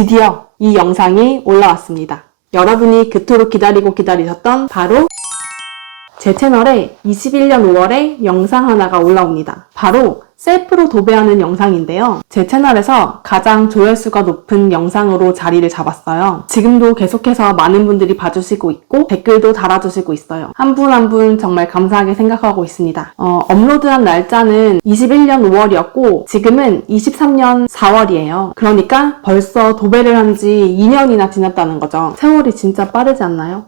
드디어 이 영상이 올라왔습니다. 여러분이 그토록 기다리셨던 바로 제 채널에 21년 5월에 영상 하나가 올라옵니다. 바로 셀프로 도배하는 영상인데요. 제 채널에서 가장 조회수가 높은 영상으로 자리를 잡았어요. 지금도 계속해서 많은 분들이 봐주시고 있고 댓글도 달아주시고 있어요. 한 분 한 분 정말 감사하게 생각하고 있습니다. 업로드한 날짜는 21년 5월이었고 지금은 23년 4월이에요. 그러니까 벌써 도배를 한 지 2년이나 지났다는 거죠. 세월이 진짜 빠르지 않나요?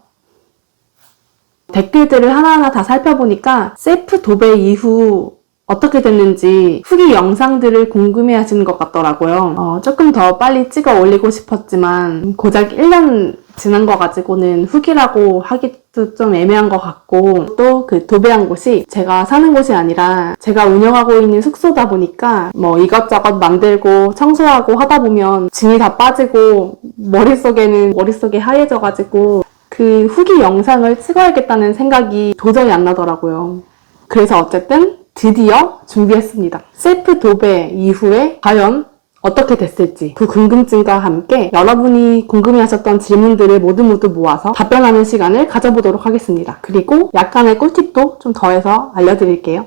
댓글들을 하나하나 다 살펴보니까 셀프 도배 이후 어떻게 됐는지 후기 영상들을 궁금해 하시는 것 같더라고요. 조금 더 빨리 찍어 올리고 싶었지만 고작 1년 지난 거 가지고는 후기라고 하기도 좀 애매한 것 같고 또 그 도배한 곳이 제가 사는 곳이 아니라 제가 운영하고 있는 숙소다 보니까 뭐 이것저것 만들고 청소하고 하다 보면 진이 다 빠지고 머릿속에 하얘져가지고 그 후기 영상을 찍어야겠다는 생각이 도저히 안 나더라고요. 그래서 어쨌든 드디어 준비했습니다. 셀프 도배 이후에 과연 어떻게 됐을지 그 궁금증과 함께 여러분이 궁금해하셨던 질문들을 모두 모아서 답변하는 시간을 가져보도록 하겠습니다. 그리고 약간의 꿀팁도 좀 더해서 알려드릴게요.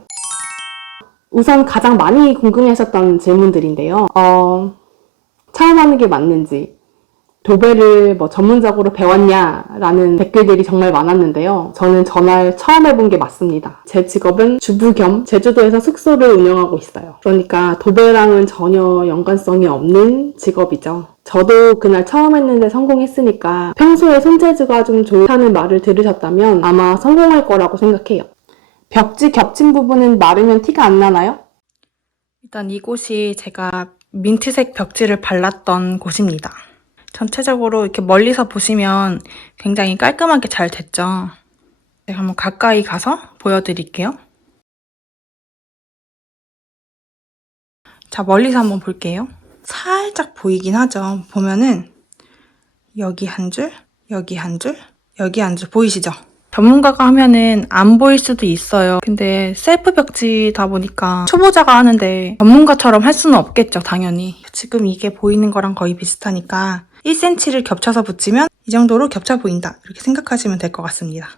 우선 가장 많이 궁금해하셨던 질문들인데요. 처음 하는 게 맞는지, 도배를 전문적으로 배웠냐라는 댓글들이 정말 많았는데요. 저는 전날 처음 해본 게 맞습니다. 제 직업은 주부 겸 제주도에서 숙소를 운영하고 있어요. 그러니까 도배랑은 전혀 연관성이 없는 직업이죠. 저도 그날 처음 했는데 성공했으니까 평소에 손재주가 좀 좋다는 말을 들으셨다면 아마 성공할 거라고 생각해요. 벽지 겹친 부분은 마르면 티가 안 나나요? 일단 이곳이 제가 민트색 벽지를 발랐던 곳입니다. 전체적으로 이렇게 멀리서 보시면 굉장히 깔끔하게 잘 됐죠. 제가 한번 가까이 가서 보여드릴게요. 자, 멀리서 한번 볼게요. 살짝 보이긴 하죠. 보면은 여기 한 줄, 여기 한 줄, 여기 한 줄 보이시죠? 전문가가 하면은 안 보일 수도 있어요. 근데 셀프 벽지다 보니까 초보자가 하는데 전문가처럼 할 수는 없겠죠, 당연히. 지금 이게 보이는 거랑 거의 비슷하니까 1cm를 겹쳐서 붙이면 이 정도로 겹쳐 보인다. 이렇게 생각하시면 될 것 같습니다.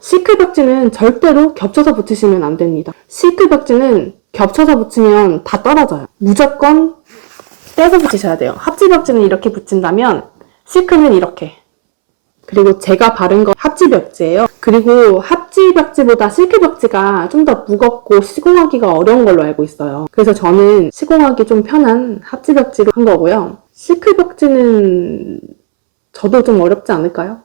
시크 벽지는 절대로 겹쳐서 붙이시면 안 됩니다. 시크 벽지는 겹쳐서 붙이면 다 떨어져요. 무조건 떼서 붙이셔야 돼요. 합지 벽지는 이렇게 붙인다면 시크는 이렇게. 그리고 제가 바른 건 합지 벽지예요. 그리고 합지 벽지보다 시크 벽지가 좀 더 무겁고 시공하기가 어려운 걸로 알고 있어요. 그래서 저는 시공하기 좀 편한 합지 벽지로 한 거고요. 시크 벽지는 저도 좀 어렵지 않을까요?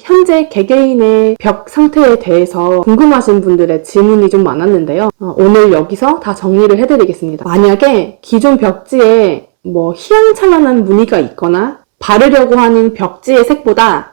현재 개개인의 벽 상태에 대해서 궁금하신 분들의 질문이 좀 많았는데요. 오늘 여기서 다 정리를 해드리겠습니다. 만약에 기존 벽지에 휘황찬란한 무늬가 있거나 바르려고 하는 벽지의 색보다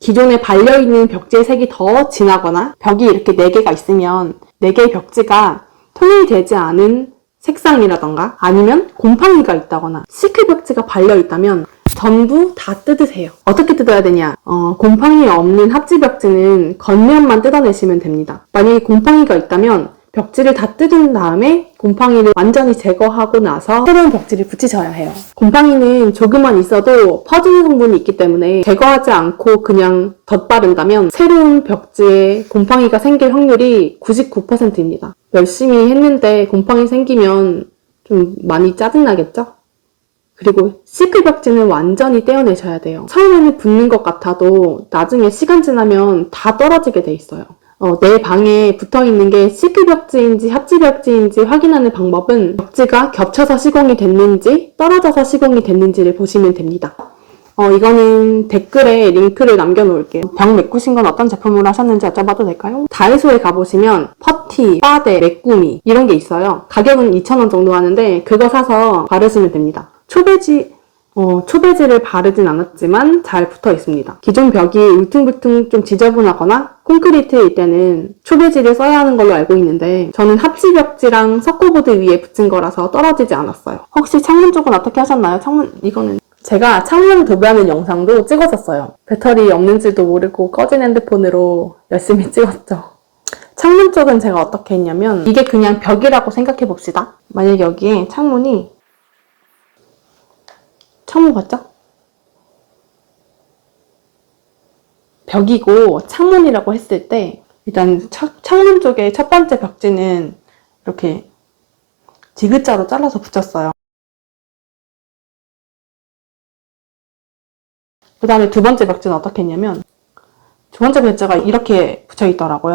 기존에 발려있는 벽지의 색이 더 진하거나 벽이 이렇게 4개가 있으면 4개의 벽지가 통일이 되지 않은 색상이라던가 아니면 곰팡이가 있다거나 시크 벽지가 발려있다면 전부 다 뜯으세요. 어떻게 뜯어야 되냐? 곰팡이 없는 합지 벽지는 겉면만 뜯어내시면 됩니다. 만약에 곰팡이가 있다면 벽지를 다 뜯은 다음에 곰팡이를 완전히 제거하고 나서 새로운 벽지를 붙이셔야 해요. 곰팡이는 조금만 있어도 퍼지는 성분이 있기 때문에 제거하지 않고 그냥 덧바른다면 새로운 벽지에 곰팡이가 생길 확률이 99%입니다. 열심히 했는데 곰팡이 생기면 좀 많이 짜증나겠죠? 그리고 시크 벽지는 완전히 떼어내셔야 돼요. 처음에는 붙는 것 같아도 나중에 시간 지나면 다 떨어지게 돼 있어요. 내 방에 붙어있는 게 시크 벽지인지 합지 벽지인지 확인하는 방법은 벽지가 겹쳐서 시공이 됐는지 떨어져서 시공이 됐는지를 보시면 됩니다. 이거는 댓글에 링크를 남겨놓을게요. 벽 메꾸신 건 어떤 제품으로 하셨는지 여쭤봐도 될까요? 다이소에 가보시면 퍼티, 빠데, 메꾸미 이런 게 있어요. 가격은 2,000원 정도 하는데 그거 사서 바르시면 됩니다. 초배지 초배지를 바르진 않았지만 잘 붙어 있습니다. 기존 벽이 울퉁불퉁 좀 지저분하거나 콘크리트일 때는 초배지를 써야 하는 걸로 알고 있는데 저는 합지벽지랑 석고보드 위에 붙인 거라서 떨어지지 않았어요. 혹시 창문 쪽은 어떻게 하셨나요? 이거는 제가 창문 도배하는 영상도 찍었었어요. 배터리 없는지도 모르고 꺼진 핸드폰으로 열심히 찍었죠. 창문 쪽은 제가 어떻게 했냐면 이게 그냥 벽이라고 생각해 봅시다. 만약에 여기에 창문 봤죠? 벽이고 창문이라고 했을 때 일단 창문 쪽에 첫 번째 벽지는 이렇게 디귿자로 잘라서 붙였어요. 그 다음에 두 번째 벽지는 어떻게 했냐면 두 번째 벽지가 이렇게 붙여 있더라고요.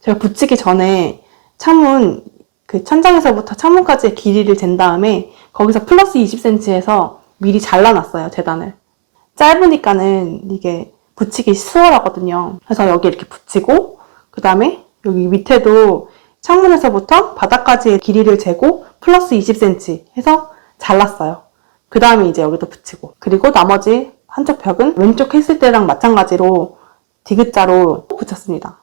제가 붙이기 전에 창문 그 천장에서부터 창문까지의 길이를 잰 다음에 거기서 플러스 20cm에서 미리 잘라놨어요, 재단을. 짧으니까는 이게 붙이기 수월하거든요. 그래서 여기 이렇게 붙이고 그 다음에 여기 밑에도 창문에서부터 바닥까지의 길이를 재고 플러스 20cm 해서 잘랐어요. 그 다음에 이제 여기도 붙이고 그리고 나머지 한쪽 벽은 왼쪽 했을 때랑 마찬가지로 디귿자로 붙였습니다.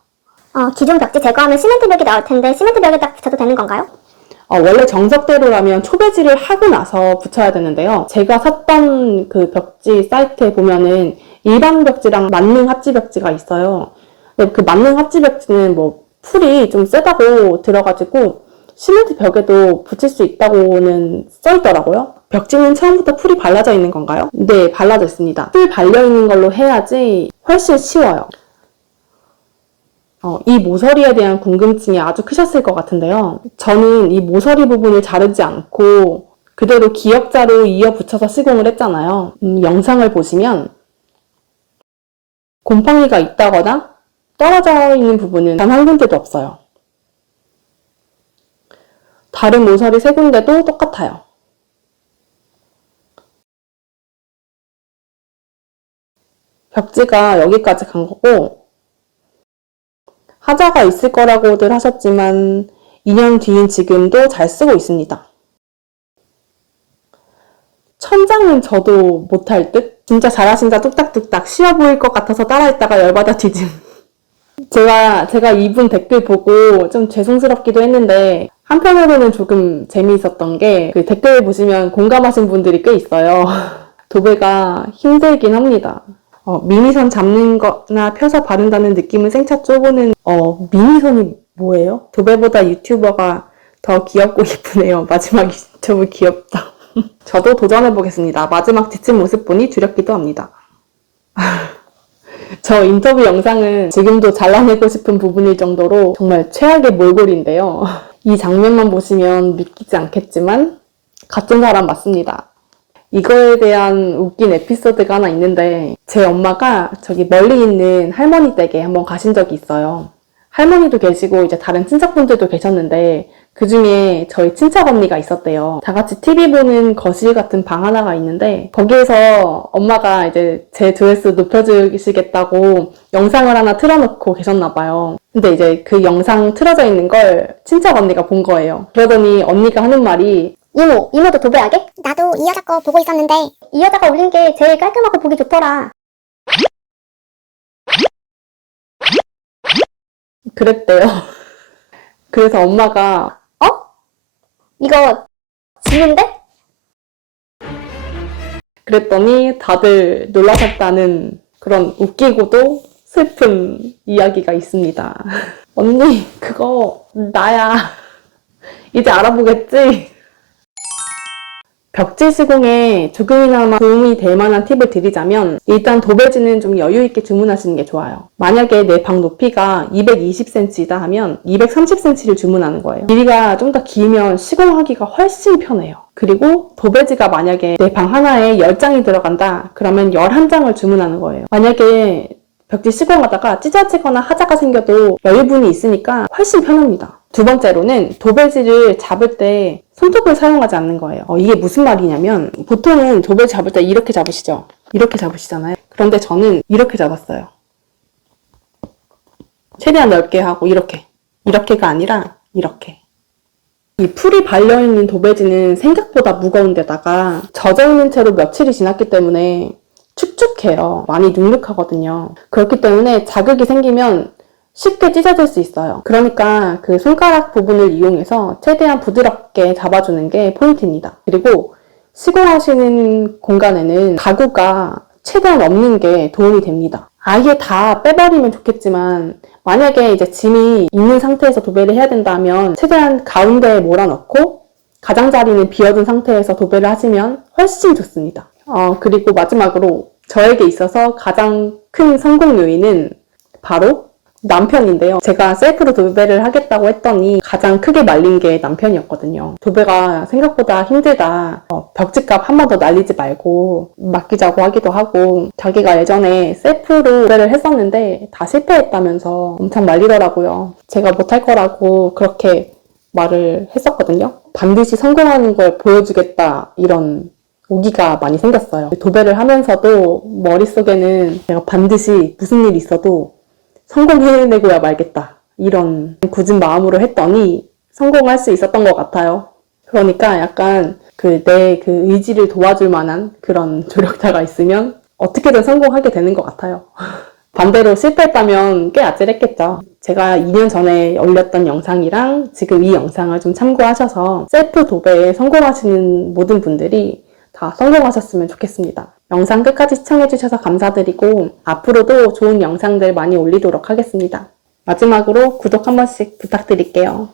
기존 벽지 제거하면 시멘트 벽이 나올 텐데 시멘트 벽에다 붙여도 되는 건가요? 원래 정석대로라면 초배지를 하고 나서 붙여야 되는데요. 제가 샀던 그 벽지 사이트에 보면은 일반 벽지랑 만능 합지 벽지가 있어요. 근데 그 만능 합지 벽지는 뭐 풀이 좀 세다고 들어가지고 시멘트 벽에도 붙일 수 있다고는 써있더라고요. 벽지는 처음부터 풀이 발라져 있는 건가요? 네, 발라져 있습니다. 풀 발려 있는 걸로 해야지 훨씬 쉬워요. 이 모서리에 대한 궁금증이 아주 크셨을 것 같은데요. 저는 이 모서리 부분을 자르지 않고 그대로 기역자로 이어 붙여서 시공을 했잖아요. 영상을 보시면 곰팡이가 있다거나 떨어져 있는 부분은 단 한 군데도 없어요. 다른 모서리 세 군데도 똑같아요. 벽지가 여기까지 간 거고 하자가 있을 거라고들 하셨지만 2년 뒤인 지금도 잘 쓰고 있습니다. 천장은 저도 못할 듯? 진짜 잘하신다 뚝딱뚝딱 쉬워 보일 것 같아서 따라했다가 열받아 뒤짐. 제가 이분 댓글 보고 좀 죄송스럽기도 했는데 한편으로는 조금 재미있었던 게 그 댓글 보시면 공감하신 분들이 꽤 있어요. 도배가 힘들긴 합니다. 미니선 잡는 거나 펴서 바른다는 느낌은 생차 쪼보는 미니선이 뭐예요? 도배보다 유튜버가 더 귀엽고 예쁘네요. 마지막 유튜브 귀엽다. 저도 도전해보겠습니다. 마지막 지친 모습 보니 두렵기도 합니다. 저 인터뷰 영상은 지금도 잘라내고 싶은 부분일 정도로 정말 최악의 몰골인데요. 이 장면만 보시면 믿기지 않겠지만 같은 사람 맞습니다. 이거에 대한 웃긴 에피소드가 하나 있는데 제 엄마가 저기 멀리 있는 할머니 댁에 한번 가신 적이 있어요. 할머니도 계시고 이제 다른 친척분들도 계셨는데 그 중에 저희 친척 언니가 있었대요. 다 같이 TV 보는 거실 같은 방 하나가 있는데 거기에서 엄마가 이제 제 조회수 높여주시겠다고 영상을 하나 틀어놓고 계셨나 봐요. 근데 이제 그 영상 틀어져 있는 걸 친척 언니가 본 거예요. 그러더니 언니가 하는 말이 이모도 도배하게? 나도 이 여자 거 보고 있었는데 이 여자가 올린 게 제일 깔끔하고 보기 좋더라. 그랬대요. 그래서 엄마가 이거 지는데? 그랬더니 다들 놀라셨다는 그런 웃기고도 슬픈 이야기가 있습니다. 언니, 그거 나야. 이제 알아보겠지? 벽지 시공에 조금이나마 도움이 될 만한 팁을 드리자면 일단 도배지는 좀 여유 있게 주문하시는 게 좋아요. 만약에 내 방 높이가 220cm이다 하면 230cm를 주문하는 거예요. 길이가 좀 더 길면 시공하기가 훨씬 편해요. 그리고 도배지가 만약에 내 방 하나에 10장이 들어간다 그러면 11장을 주문하는 거예요. 만약에 벽지 시공하다가 찢어지거나 하자가 생겨도 여유분이 있으니까 훨씬 편합니다. 두 번째로는 도배지를 잡을 때 손톱을 사용하지 않는 거예요. 이게 무슨 말이냐면 보통은 도배지 잡을 때 이렇게 잡으시죠? 이렇게 잡으시잖아요. 그런데 저는 이렇게 잡았어요. 최대한 넓게 하고 이렇게가 아니라 이렇게. 이 풀이 발려있는 도배지는 생각보다 무거운 데다가 젖어있는 채로 며칠이 지났기 때문에 축축해요. 많이 눅눅하거든요. 그렇기 때문에 자극이 생기면 쉽게 찢어질 수 있어요. 그러니까 그 손가락 부분을 이용해서 최대한 부드럽게 잡아주는 게 포인트입니다. 그리고 시공하시는 공간에는 가구가 최대한 없는 게 도움이 됩니다. 아예 다 빼버리면 좋겠지만 만약에 이제 짐이 있는 상태에서 도배를 해야 된다면 최대한 가운데에 몰아넣고 가장자리는 비워둔 상태에서 도배를 하시면 훨씬 좋습니다. 그리고 마지막으로 저에게 있어서 가장 큰 성공 요인은 바로 남편인데요. 제가 셀프로 도배를 하겠다고 했더니 가장 크게 말린 게 남편이었거든요. 도배가 생각보다 힘들다. 벽지값 한 번 더 날리지 말고 맡기자고 하기도 하고 자기가 예전에 셀프로 도배를 했었는데 다 실패했다면서 엄청 말리더라고요. 제가 못할 거라고 그렇게 말을 했었거든요. 반드시 성공하는 걸 보여주겠다 이런 오기가 많이 생겼어요. 도배를 하면서도 머릿속에는 내가 반드시 무슨 일이 있어도 성공해내고야 말겠다. 이런 굳은 마음으로 했더니 성공할 수 있었던 것 같아요. 그러니까 약간 내 의지를 도와줄 만한 그런 조력자가 있으면 어떻게든 성공하게 되는 것 같아요. 반대로 실패했다면 꽤 아찔했겠죠. 제가 2년 전에 올렸던 영상이랑 지금 이 영상을 좀 참고하셔서 셀프 도배에 성공하시는 모든 분들이 다 성공하셨으면 좋겠습니다. 영상 끝까지 시청해주셔서 감사드리고 앞으로도 좋은 영상들 많이 올리도록 하겠습니다. 마지막으로 구독 한 번씩 부탁드릴게요.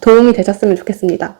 도움이 되셨으면 좋겠습니다.